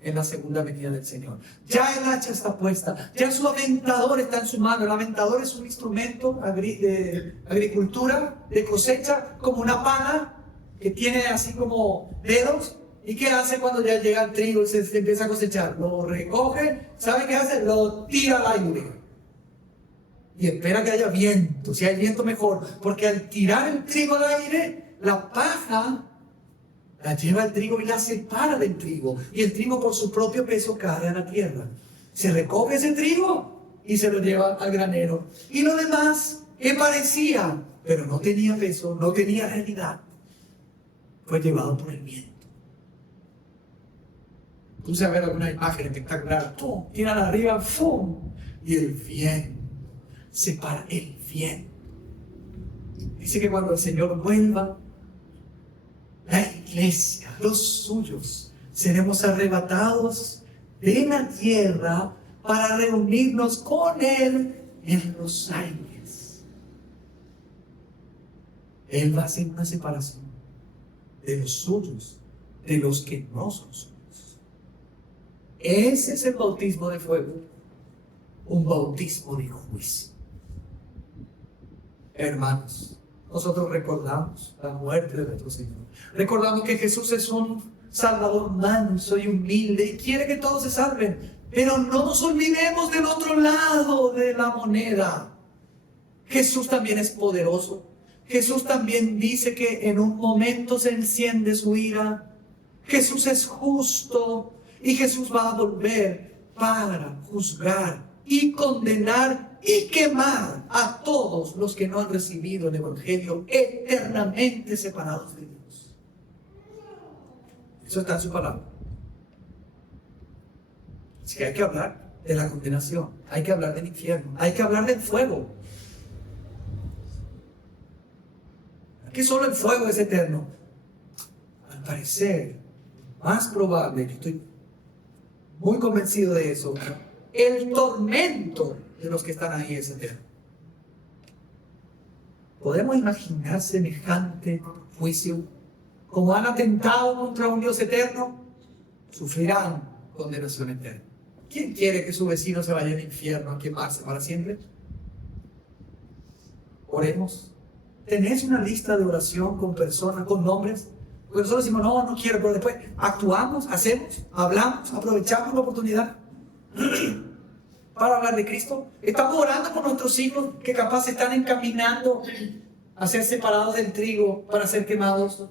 en la segunda venida del Señor. Ya el hacha está puesta, ya su aventador está en su mano. El aventador es un instrumento de agricultura, de cosecha, como una pala que tiene así como dedos. ¿Y qué hace cuando ya llega el trigo y se empieza a cosechar? Lo recoge, ¿sabe qué hace? Lo tira al aire. Y espera que haya viento, si hay viento mejor, porque al tirar el trigo al aire, la paja la lleva el trigo y la separa del trigo, y el trigo por su propio peso cae a la tierra. Se recoge ese trigo y se lo lleva al granero, y lo demás que parecía, pero no tenía peso, no tenía realidad, fue llevado por el viento. Puse a ver alguna imagen espectacular, ¡pum! Tiran arriba, ¡pum! Y el viento separa el viento. Dice que cuando el Señor vuelva, la iglesia, los suyos, seremos arrebatados de la tierra para reunirnos con Él en los aires. Él va a hacer una separación de los suyos, de los que no son suyos. Ese es el bautismo de fuego, un bautismo de juicio. Hermanos, nosotros recordamos la muerte de nuestro Señor. Recordamos que Jesús es un Salvador manso y humilde y quiere que todos se salven. Pero no nos olvidemos del otro lado de la moneda. Jesús también es poderoso. Jesús también dice que en un momento se enciende su ira. Jesús es justo y Jesús va a volver para juzgar y condenar y quemar a todos los que no han recibido el Evangelio, eternamente separados de Dios. Eso está en su palabra. Así que hay que hablar de la condenación, hay que hablar del infierno, hay que hablar del fuego. Que solo el fuego es eterno. Al parecer, más probable, que estoy muy convencido de eso, el tormento de los que están ahí es eterno. ¿Podemos imaginar semejante juicio? Como han atentado contra un Dios eterno, sufrirán condenación eterna. ¿Quién quiere que su vecino se vaya al infierno a quemarse para siempre? Oremos. ¿Tenés una lista de oración con personas, con nombres? Porque nosotros decimos, no quiero, pero después actuamos, hacemos, hablamos, aprovechamos la oportunidad para hablar de Cristo. Estamos orando por nuestros hijos que capaz se están encaminando a ser separados del trigo para ser quemados.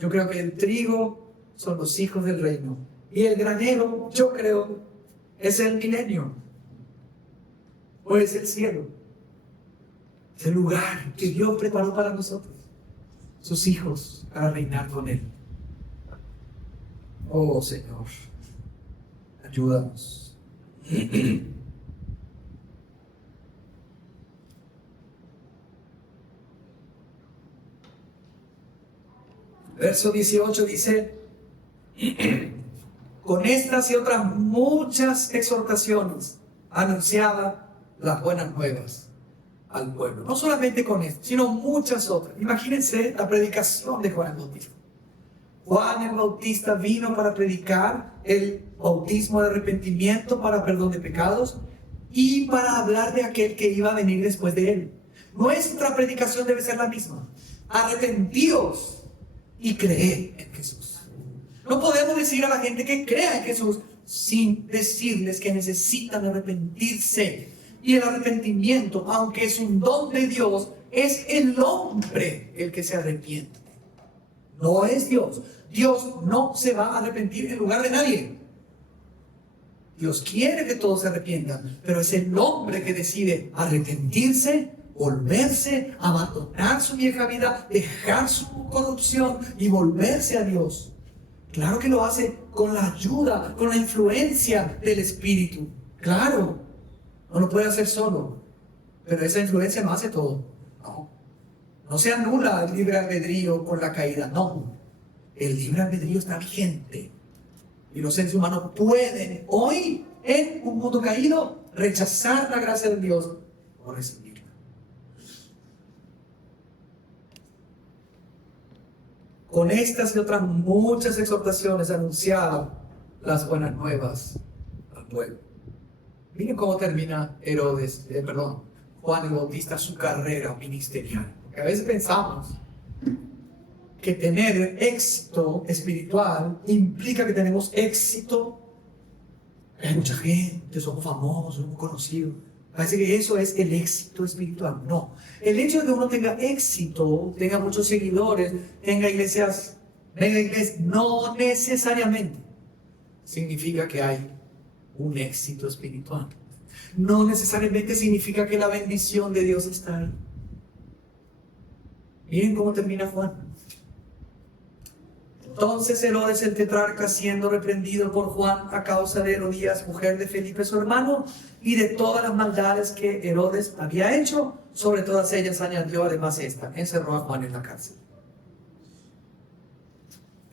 Yo creo que el trigo son los hijos del reino y el granero, yo creo, es el milenio o es el cielo, es el lugar que Dios preparó para nosotros, sus hijos, para reinar con Él. Oh Señor, ayúdanos. Verso 18 dice: con estas y otras muchas exhortaciones anunciaba las buenas nuevas al pueblo. No solamente con esto, sino muchas otras. Imagínense la predicación de Juan el Bautista. Juan el Bautista vino para predicar el bautismo de arrepentimiento para perdón de pecados y para hablar de aquel que iba a venir después de él. Nuestra predicación debe ser la misma. Arrepentíos y creed en Jesús. No podemos decir a la gente que crea en Jesús sin decirles que necesitan arrepentirse. Y el arrepentimiento, aunque es un don de Dios, es el hombre el que se arrepiente. No es Dios. Dios no se va a arrepentir en lugar de nadie. Dios quiere que todos se arrepientan, pero es el hombre que decide arrepentirse, volverse, abandonar su vieja vida, dejar su corrupción y volverse a Dios. Claro que lo hace con la ayuda, con la influencia del Espíritu. Claro, no lo puede hacer solo, pero esa influencia no hace todo. No se anula el libre albedrío con la caída, no. El libre albedrío está vigente. Y los seres humanos pueden hoy, en un mundo caído, rechazar la gracia de Dios o recibirla. Con estas y otras muchas exhortaciones anunciaba las buenas nuevas al pueblo. Miren cómo termina Juan el Bautista su carrera ministerial. Porque a veces pensamos que tener éxito espiritual implica que tenemos éxito. Hay mucha gente, somos famosos, somos conocidos. Parece que eso es el éxito espiritual. No. El hecho de que uno tenga éxito, tenga muchos seguidores, tenga iglesias, mega iglesias, no necesariamente significa que hay un éxito espiritual. No necesariamente significa que la bendición de Dios está ahí. Miren cómo termina Juan. Entonces Herodes el tetrarca, siendo reprendido por Juan a causa de Herodías, mujer de Felipe su hermano, y de todas las maldades que Herodes había hecho, sobre todas ellas añadió además esta: encerró a Juan en la cárcel.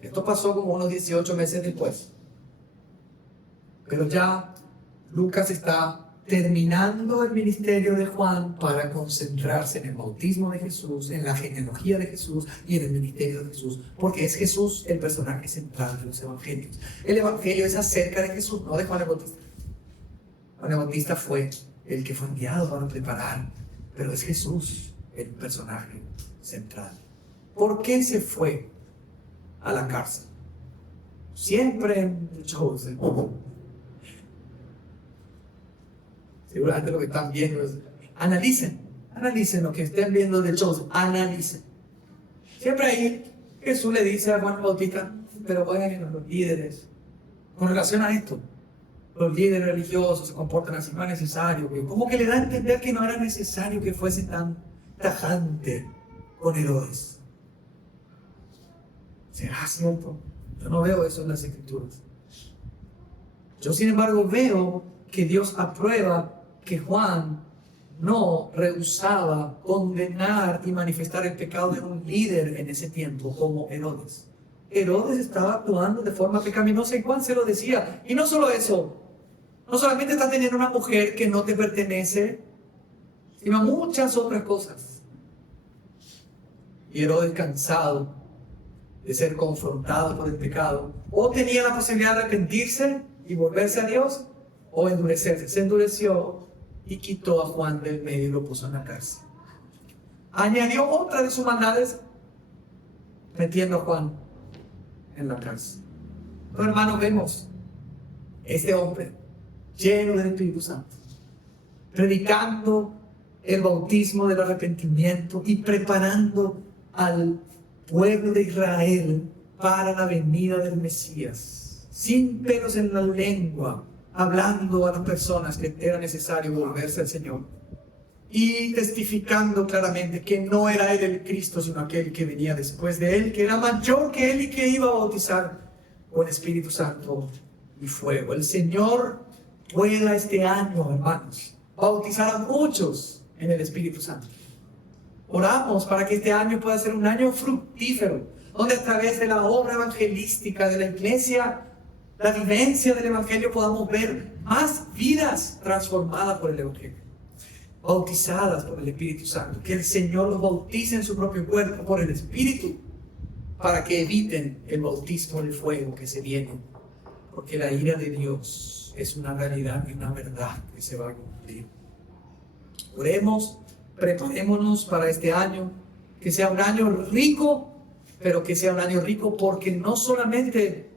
Esto pasó como unos 18 meses después. Pero ya Lucas está terminando el ministerio de Juan para concentrarse en el bautismo de Jesús, en la genealogía de Jesús y en el ministerio de Jesús, porque es Jesús el personaje central de los evangelios. El evangelio es acerca de Jesús, no de Juan el Bautista. Juan el Bautista fue el que fue enviado para preparar, pero es Jesús el personaje central. ¿Por qué se fue a la cárcel? Siempre en el Chosen. Seguramente lo que están viendo es, analicen lo que estén viendo del Chosen, analicen. Siempre ahí Jesús le dice a Juan el Bautista, pero oigan, los líderes, con relación a esto, los líderes religiosos se comportan así, no es necesario, como que le da a entender que no era necesario que fuese tan tajante con Herodes. ¿Será cierto? Yo no veo eso en las Escrituras. Yo, sin embargo, veo que Dios aprueba que Juan no rehusaba condenar y manifestar el pecado de un líder en ese tiempo como Herodes. Herodes estaba actuando de forma pecaminosa y Juan se lo decía. Y no solo eso, no solamente estás teniendo una mujer que no te pertenece, sino muchas otras cosas. Y Herodes, cansado de ser confrontado por el pecado, o tenía la posibilidad de arrepentirse y volverse a Dios, o endurecerse. Se endureció y quitó a Juan del medio y lo puso en la cárcel. Añadió otra de sus maldades, metiendo a Juan en la cárcel. Pero hermanos, vemos este hombre lleno del Espíritu Santo, predicando el bautismo del arrepentimiento y preparando al pueblo de Israel para la venida del Mesías, sin pelos en la lengua, hablando a las personas que era necesario volverse al Señor y testificando claramente que no era él el Cristo, sino aquel que venía después de él, que era mayor que él y que iba a bautizar con Espíritu Santo y fuego. El Señor pueda este año, hermanos, bautizar a muchos en el Espíritu Santo. Oramos para que este año pueda ser un año fructífero, donde a través de la obra evangelística de la iglesia, la vivencia del Evangelio, podamos ver más vidas transformadas por el Evangelio. bautizadas por el Espíritu Santo, que el Señor los bautice en su propio cuerpo por el Espíritu, para que eviten el bautismo del fuego que se viene, porque la ira de Dios es una realidad y una verdad que se va a cumplir. Oremos, preparémonos para este año, que sea un año rico, pero que sea un año rico porque no solamente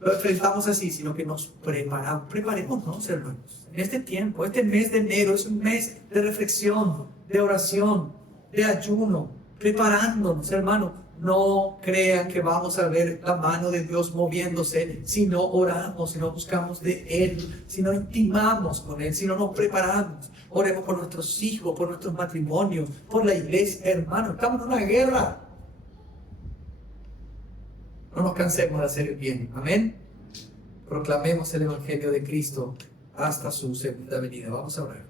lo enfrentamos así, sino que nos preparamos. Preparémonos, hermanos. En este tiempo, este mes de enero es un mes de reflexión, de oración, de ayuno, preparándonos, hermanos. No crean que vamos a ver la mano de Dios moviéndose si no oramos, si no buscamos de Él, si no intimamos con Él, si no nos preparamos. Oremos por nuestros hijos, por nuestros matrimonios, por la iglesia, hermanos. Estamos en una guerra. No nos cansemos de hacer el bien. Amén. Proclamemos el Evangelio de Cristo hasta su segunda venida. Vamos a orar.